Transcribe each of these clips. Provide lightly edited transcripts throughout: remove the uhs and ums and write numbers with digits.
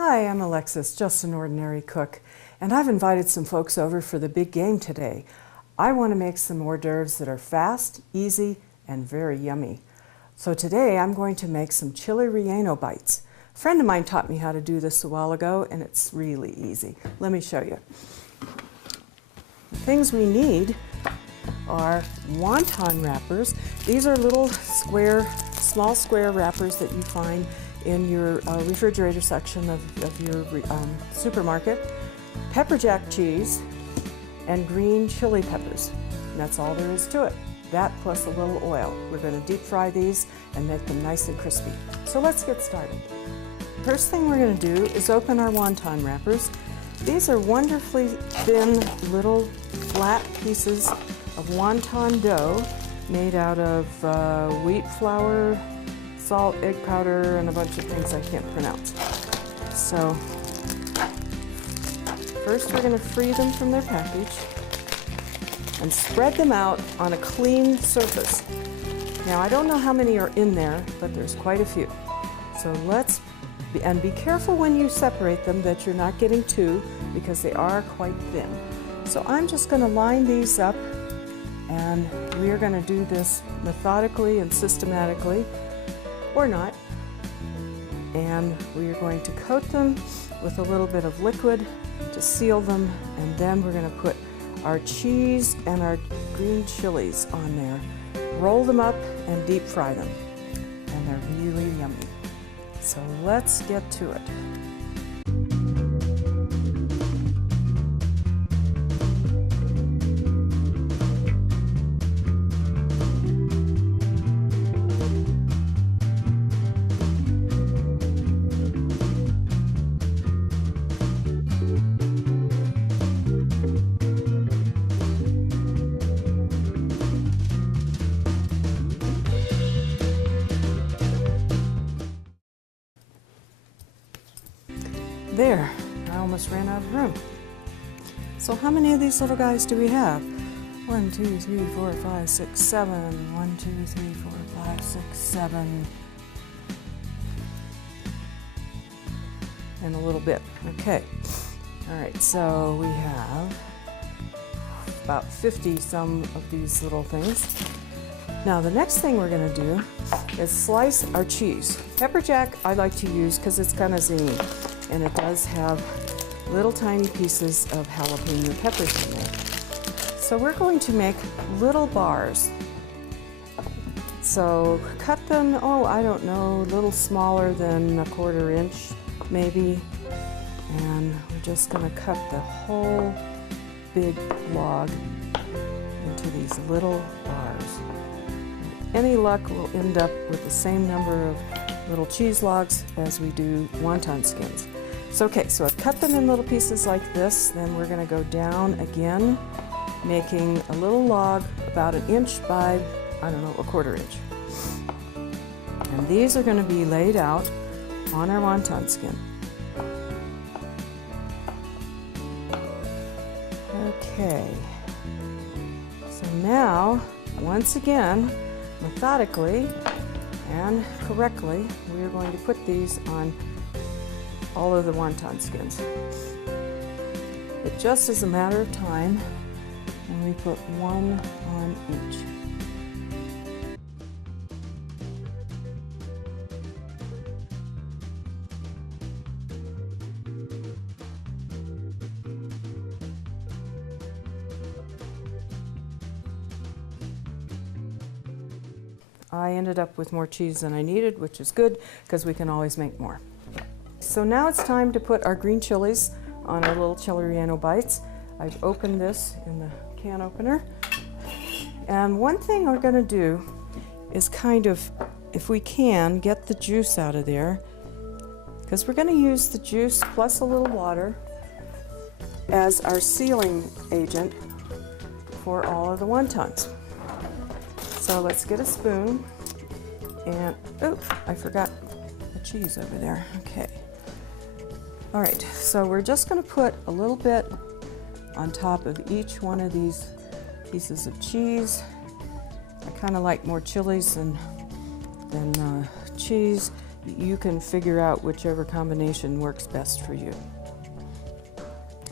Hi, I'm Alexis, just an ordinary cook, and I've invited some folks over for the big game today. I want to make some hors d'oeuvres that are fast, easy, and very yummy. So today I'm going to make some chili relleno bites. A friend of mine taught me how to do this a while ago, and it's really easy. Let me show you. The things we need are wonton wrappers. These are little small square wrappers that you find in your refrigerator section of your supermarket. Pepper jack cheese and green chili peppers. And that's all there is to it. That plus a little oil. We're going to deep fry these and make them nice and crispy. So let's get started. First thing we're going to do is open our wonton wrappers. These are wonderfully thin little flat pieces of wonton dough made out of wheat flour, salt, egg powder, and a bunch of things I can't pronounce. So first we're going to free them from their package and spread them out on a clean surface. Now I don't know how many are in there, but there's quite a few. So be careful when you separate them that you're not getting two, because they are quite thin. So I'm just going to line these up, and we are going to do this methodically and systematically, or not. And we are going to coat them with a little bit of liquid to seal them, and then we're going to put our cheese and our green chilies on there, roll them up and deep fry them, and they're really yummy. So let's get to it. There, I almost ran out of room. So how many of these little guys do we have? 1, 2, 3, 4, 5, 6, 7. 1, 2, 3, 4, 5, 6, 7. And a little bit. Okay. All right, so we have about 50 some of these little things. Now the next thing we're going to do is slice our cheese. Pepper jack I like to use because it's kind of zingy, and it does have little tiny pieces of jalapeno peppers in there. So we're going to make little bars. So cut them, I don't know, a little smaller than a 1/4 inch maybe. And we're just going to cut the whole big log into these little bars. Any luck, we'll end up with the same number of little cheese logs as we do wonton skins. So okay, so I've cut them in little pieces like this. Then we're going to go down again, making a little log about 1 inch by, I don't know, a 1/4 inch. And these are going to be laid out on our wonton skin. Okay, so now, once again, methodically and correctly, we are going to put these on all of the wonton skins. It just is a matter of time, and we put one on each. I ended up with more cheese than I needed, which is good because we can always make more. So now it's time to put our green chilies on our little chili relleno bites. I've opened this in the can opener. And one thing we're going to do is kind of, if we can, get the juice out of there, because we're going to use the juice plus a little water as our sealing agent for all of the wontons. So let's get a spoon, and, I forgot the cheese over there. Okay. All right, so we're just going to put a little bit on top of each one of these pieces of cheese. I kind of like more chilies than cheese. you can figure out whichever combination works best for you.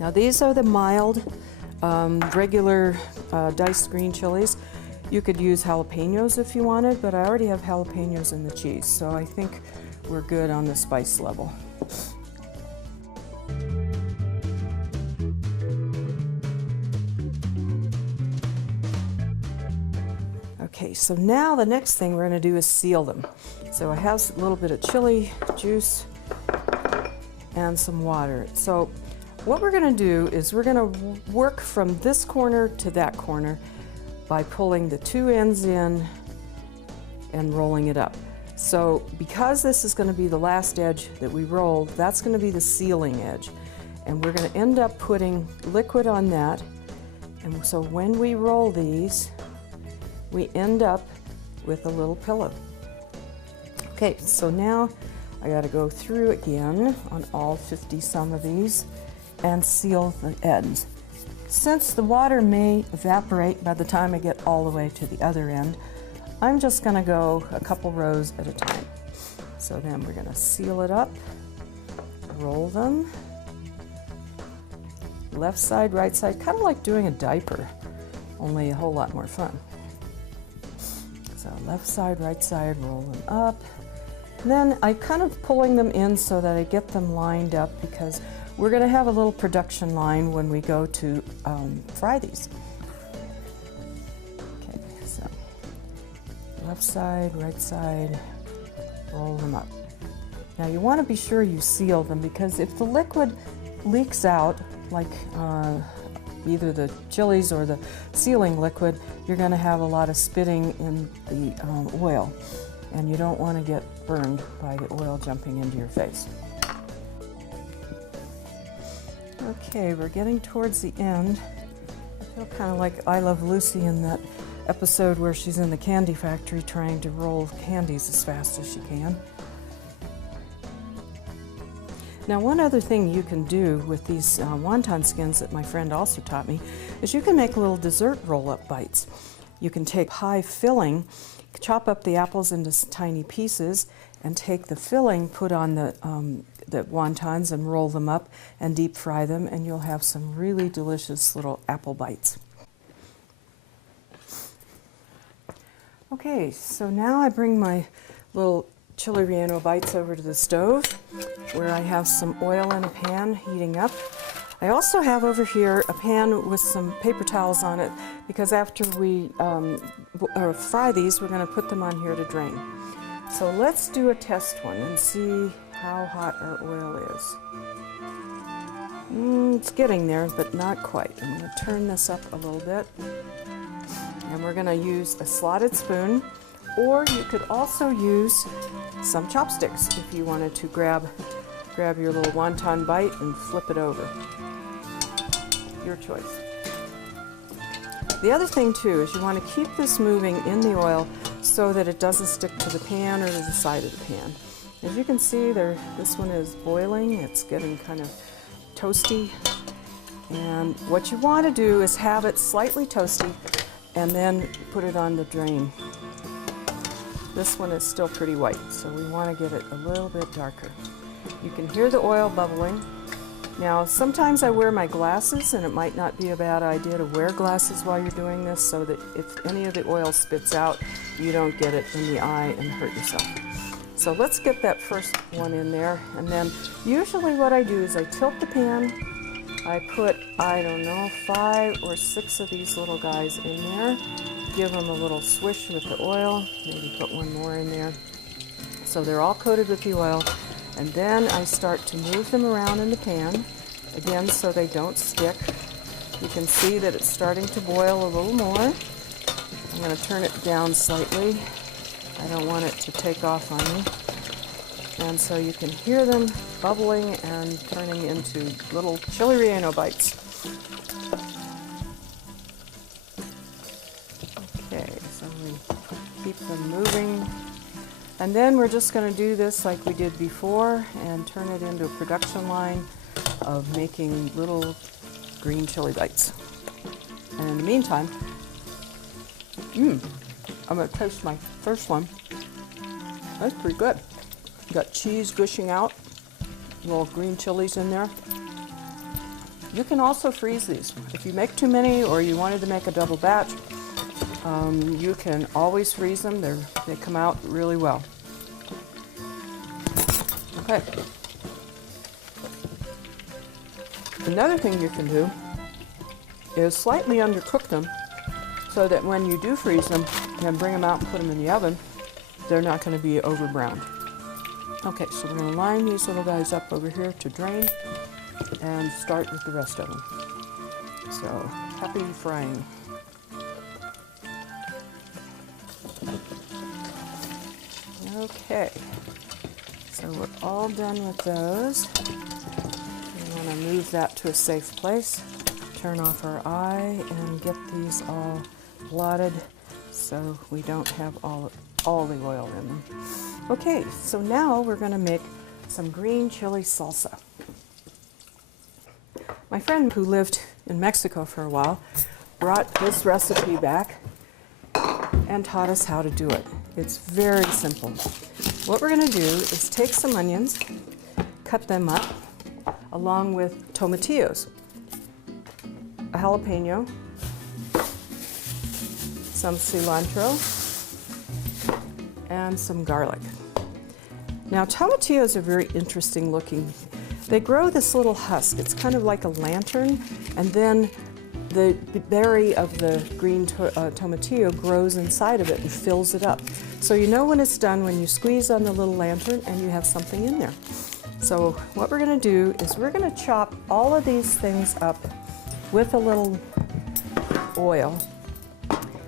Now these are the mild, regular diced green chilies. You could use jalapenos if you wanted, but I already have jalapenos in the cheese, so I think we're good on the spice level. Okay, so now the next thing we're going to do is seal them. So I have a little bit of chili juice and some water. So what we're going to do is we're going to work from this corner to that corner by pulling the two ends in and rolling it up. So because this is going to be the last edge that we roll, that's going to be the sealing edge. And we're going to end up putting liquid on that. And so when we roll these, we end up with a little pillow. Okay, so now I got to go through again on all 50 some of these and seal the ends. Since the water may evaporate by the time I get all the way to the other end, I'm just going to go a couple rows at a time. So then we're going to seal it up, roll them, left side, right side, kind of like doing a diaper, only a whole lot more fun. So left side, right side, roll them up. Then I'm kind of pulling them in so that I get them lined up, because we're going to have a little production line when we go to fry these. Okay, so left side, right side, roll them up. Now you want to be sure you seal them, because if the liquid leaks out, like either the chilies or the sealing liquid, you're going to have a lot of spitting in the oil, and you don't want to get burned by the oil jumping into your face. Okay, we're getting towards the end. I feel kind of like I Love Lucy in that episode where she's in the candy factory trying to roll candies as fast as she can. Now, one other thing you can do with these wonton skins that my friend also taught me is you can make little dessert roll-up bites. You can take pie filling, chop up the apples into tiny pieces, and take the filling, put on the wontons and roll them up and deep fry them, and you'll have some really delicious little apple bites. Okay, so now I bring my little chili relleno bites over to the stove, where I have some oil in a pan heating up. I also have over here a pan with some paper towels on it, because after we fry these, we're going to put them on here to drain. So let's do a test one and see how hot our oil is. It's getting there, but not quite. I'm going to turn this up a little bit. And we're going to use a slotted spoon, or you could also use some chopsticks if you wanted to grab your little wonton bite and flip it over. Your choice. The other thing too is you want to keep this moving in the oil so that it doesn't stick to the pan or to the side of the pan. As you can see there, this one is boiling. It's getting kind of toasty. And what you want to do is have it slightly toasty and then put it on the drain. This one is still pretty white, so we want to get it a little bit darker. You can hear the oil bubbling. Now, sometimes I wear my glasses, and it might not be a bad idea to wear glasses while you're doing this, so that if any of the oil spits out, you don't get it in the eye and hurt yourself. So let's get that first one in there, and then usually what I do is I tilt the pan. I put, I don't know, 5 or 6 of these little guys in there. Give them a little swish with the oil, maybe put one more in there. So they're all coated with the oil. And then I start to move them around in the pan, again, so they don't stick. You can see that it's starting to boil a little more. I'm going to turn it down slightly. I don't want it to take off on me. And so you can hear them bubbling and turning into little chili relleno bites. Okay, so we keep them moving. And then we're just going to do this like we did before and turn it into a production line of making little green chili bites. And in the meantime, I'm going to taste my first one. That's pretty good. Got cheese gushing out, little green chilies in there. You can also freeze these. If you make too many or you wanted to make a double batch, you can always freeze them. They come out really well. Okay. Another thing you can do is slightly undercook them so that when you do freeze them and bring them out and put them in the oven, they're not going to be over browned. Okay, so we're going to line these little guys up over here to drain and start with the rest of them. So, happy frying. Okay, so we're all done with those. We want to move that to a safe place. Turn off our eye and get these all blotted so we don't have all the oil in them. Okay, so now we're going to make some green chili salsa. My friend who lived in Mexico for a while brought this recipe back and taught us how to do it. It's very simple. What we're going to do is take some onions, cut them up, along with tomatillos, a jalapeno, some cilantro, and some garlic. Now, tomatillos are very interesting looking. They grow this little husk. It's kind of like a lantern, and then the berry of the green tomatillo grows inside of it and fills it up. So you know when it's done when you squeeze on the little lantern and you have something in there. So what we're going to do is we're going to chop all of these things up with a little oil,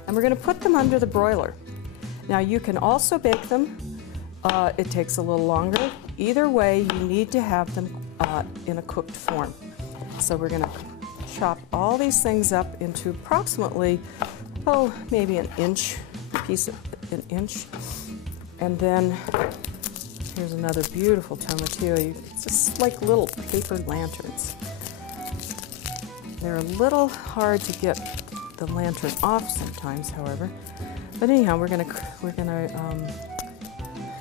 and we're going to put them under the broiler. Now you can also bake them. It takes a little longer. Either way, you need to have them in a cooked form. So we're going to chop all these things up into approximately, maybe an inch, an inch. And then here's another beautiful tomatillo. It's just like little paper lanterns. They're a little hard to get the lantern off sometimes, however. But anyhow, we're gonna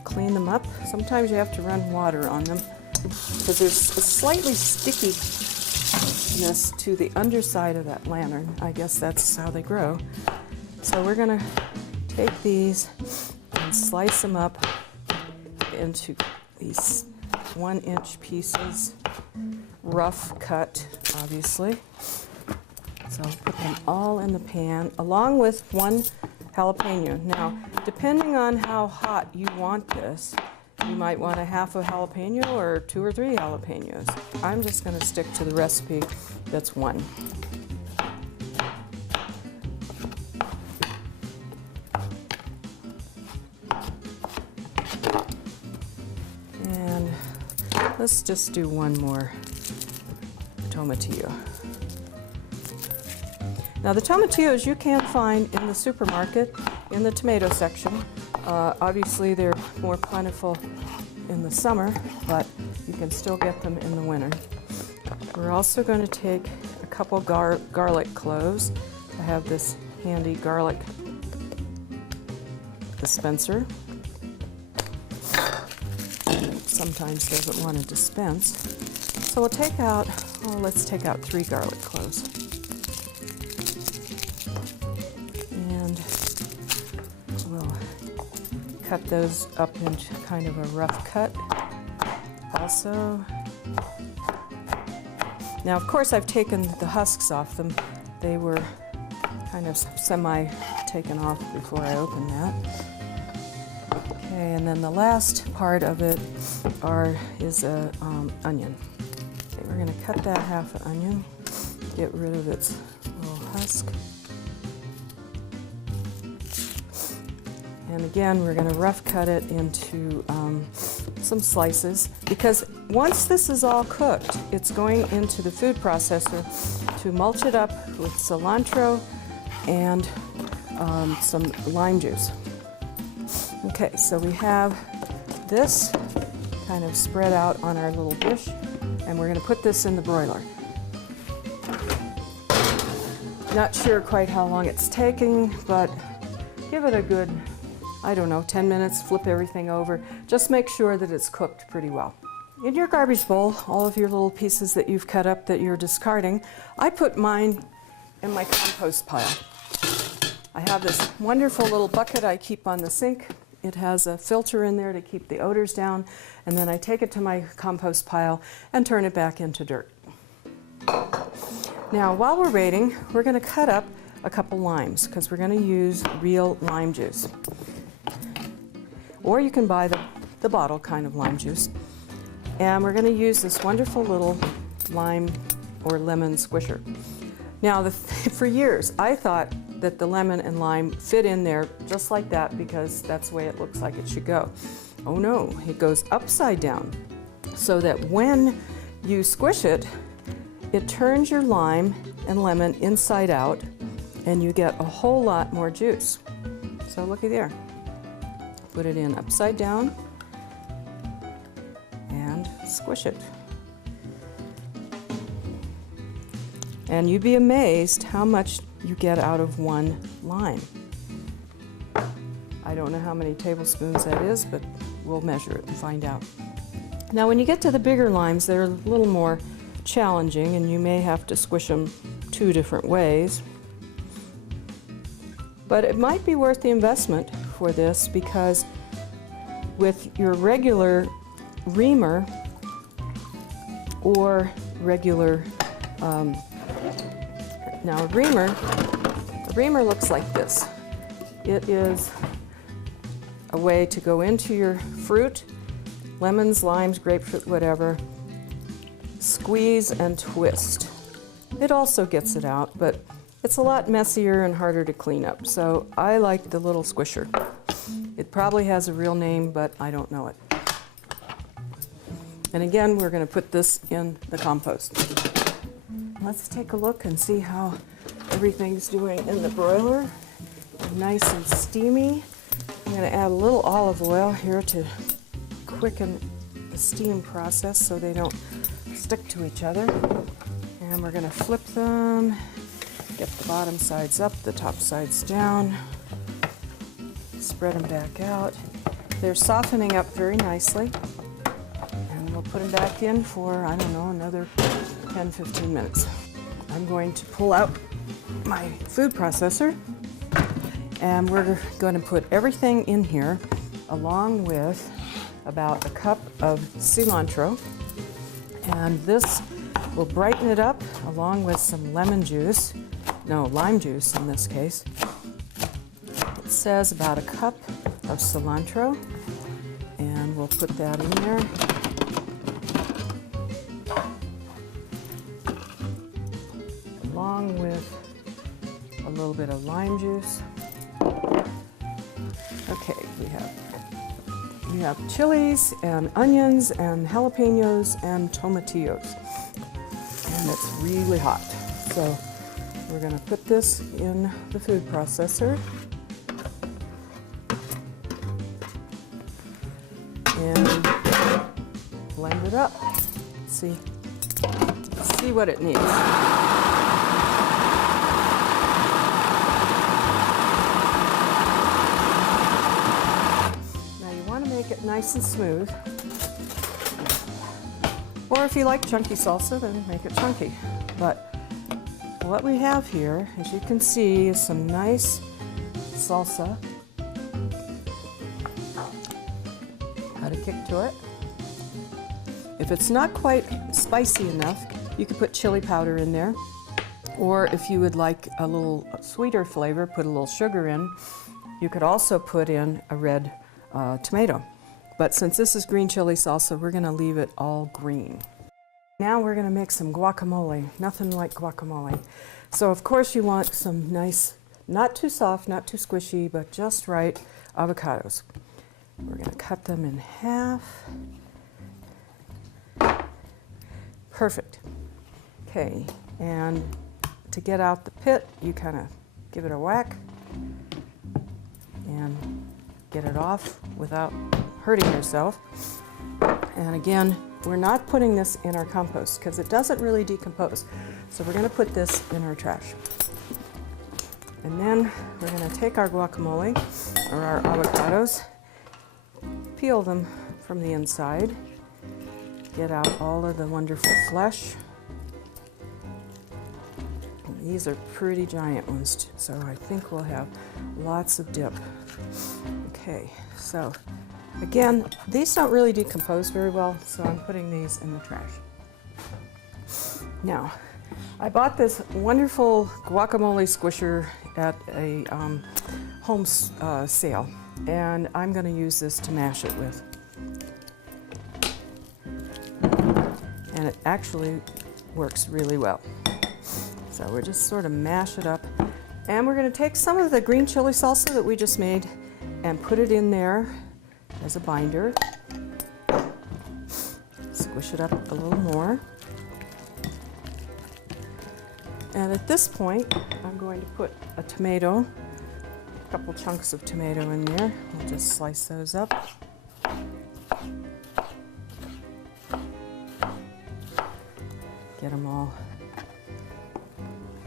clean them up. Sometimes you have to run water on them because there's a slightly stickiness to the underside of that lantern. I guess that's how they grow. So we're gonna take these and slice them up into these 1-inch pieces, rough cut, obviously. So I'll put them all in the pan, along with one jalapeno. Now, depending on how hot you want this, you might want a half a jalapeno or 2 or 3 jalapenos. I'm just going to stick to the recipe that's 1. And let's just do 1 more tomatillo. Now the tomatillos you can find in the supermarket in the tomato section. Obviously they're more plentiful in the summer, but you can still get them in the winter. We're also going to take a couple garlic cloves. I have this handy garlic dispenser. Sometimes doesn't want to dispense. So we'll take out, let's take out 3 garlic cloves. Cut those up into kind of a rough cut also. Now, of course, I've taken the husks off them. They were kind of semi-taken off before I opened that. Okay, and then the last part of it is an onion. Okay, we're going to cut that half an onion, get rid of its little husk. And again, we're going to rough cut it into some slices, because once this is all cooked, it's going into the food processor to mulch it up with cilantro and some lime juice. Okay, so we have this kind of spread out on our little dish, and we're going to put this in the broiler. Not sure quite how long it's taking, but give it a good I don't know, 10 minutes, flip everything over. Just make sure that it's cooked pretty well. In your garbage bowl, all of your little pieces that you've cut up that you're discarding, I put mine in my compost pile. I have this wonderful little bucket I keep on the sink. It has a filter in there to keep the odors down, and then I take it to my compost pile and turn it back into dirt. Now, while we're waiting, we're going to cut up a couple limes because we're going to use real lime juice. Or you can buy the bottle kind of lime juice. And we're going to use this wonderful little lime or lemon squisher. Now, for years, I thought that the lemon and lime fit in there just like that because that's the way it looks like it should go. Oh no, it goes upside down so that when you squish it, it turns your lime and lemon inside out and you get a whole lot more juice. So looky there. Put it in upside down and squish it. And you'd be amazed how much you get out of one lime. I don't know how many tablespoons that is, but we'll measure it and find out. Now when you get to the bigger limes, they're a little more challenging and you may have to squish them 2 different ways. But it might be worth the investment for this because with your regular reamer or regular now a reamer looks like this. It is a way to go into your fruit, lemons, limes, grapefruit, whatever, squeeze and twist. It also gets it out, but it's a lot messier and harder to clean up. So I like the little squisher. It probably has a real name, but I don't know it. And again, we're going to put this in the compost. Let's take a look and see how everything's doing in the broiler. Nice and steamy. I'm going to add a little olive oil here to quicken the steam process so they don't stick to each other. And we're going to flip them, get the bottom sides up, the top sides down, spread them back out. They're softening up very nicely. And we'll put them back in for, I don't know, another 10-15 minutes. I'm going to pull out my food processor and we're going to put everything in here along with about a cup of cilantro, and this will brighten it up along with some lime juice in this case. It says about a cup of cilantro and we'll put that in there. Along with a little bit of lime juice. Okay, we have chilies and onions and jalapenos and tomatillos. And it's really hot. So we're going to put this in the food processor. And blend it up. See what it needs. Nice and smooth. Or if you like chunky salsa, then make it chunky. But what we have here, as you can see, is some nice salsa. Add a kick to it. If it's not quite spicy enough, you could put chili powder in there. Or if you would like a little sweeter flavor, put a little sugar in. You could also put in a red tomato. But since this is green chili salsa, we're going to leave it all green. Now we're going to make some guacamole. Nothing like guacamole. So of course you want some nice, not too soft, not too squishy, but just right avocados. We're going to cut them in half. Perfect. Okay, and to get out the pit, you kind of give it a whack and get it off without hurting yourself. And again, we're not putting this in our compost because it doesn't really decompose. So we're going to put this in our trash. And then we're going to take our guacamole, or our avocados, peel them from the inside, get out all of the wonderful flesh. These are pretty giant ones, so I think we'll have lots of dip. Okay, so again, these don't really decompose very well, so I'm putting these in the trash. Now, I bought this wonderful guacamole squisher at a home sale, and I'm going to use this to mash it with. And it actually works really well. So we're just sort of mash it up. And we're going to take some of the green chili salsa that we just made and put it in there as a binder. Squish it up a little more. And at this point, I'm going to put a tomato, a couple chunks of tomato in there. We'll just slice those up. Get them all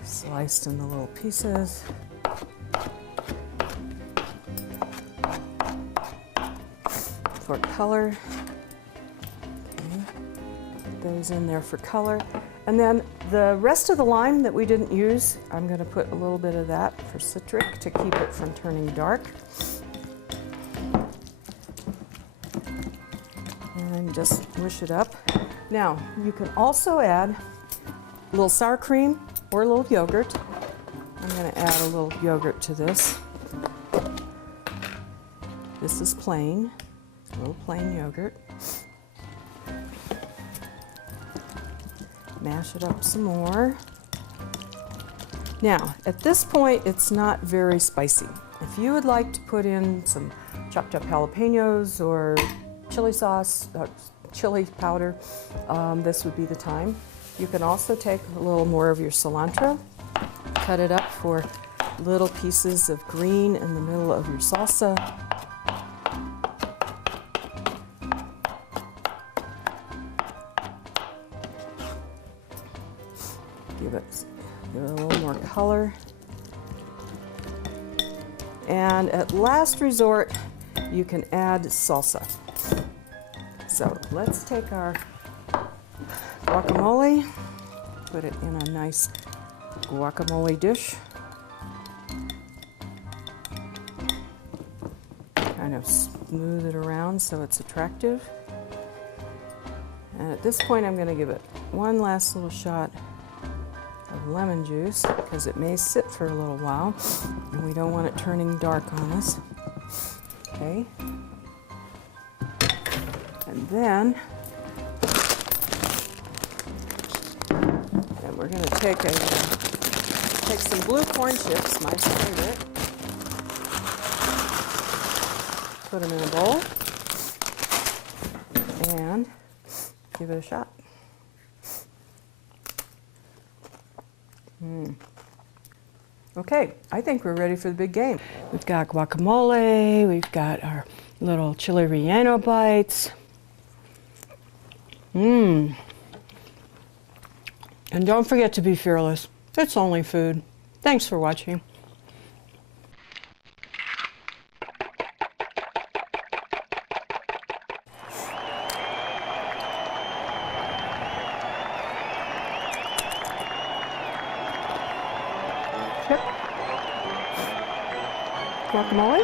sliced in the little pieces. For color, okay. Put those in there for color. And then the rest of the lime that we didn't use, I'm going to put a little bit of that for citric to keep it from turning dark. And just mush it up. Now, you can also add a little sour cream or a little yogurt. I'm going to add a little yogurt to this. This is plain, a little plain yogurt. Mash it up some more. Now, at this point, it's not very spicy. If you would like to put in some chopped up jalapenos or chili sauce, chili powder, this would be the time. You can also take a little more of your cilantro, cut it up for little pieces of green in the middle of your salsa. Give it a little more color. And at last resort, you can add salsa. So let's take our guacamole, put it in a nice guacamole dish. Kind of smooth it around so it's attractive. And at this point, I'm going to give it one last little shot of lemon juice because it may sit for a little while and we don't want it turning dark on us. Okay. And then we're going to take some blue corn chips, my favorite. Put them in a bowl and give it a shot. Okay, I think we're ready for the big game. We've got guacamole, we've got our little chili relleno bites. And don't forget to be fearless. It's only food. Thanks for watching. Yep. Guacamole.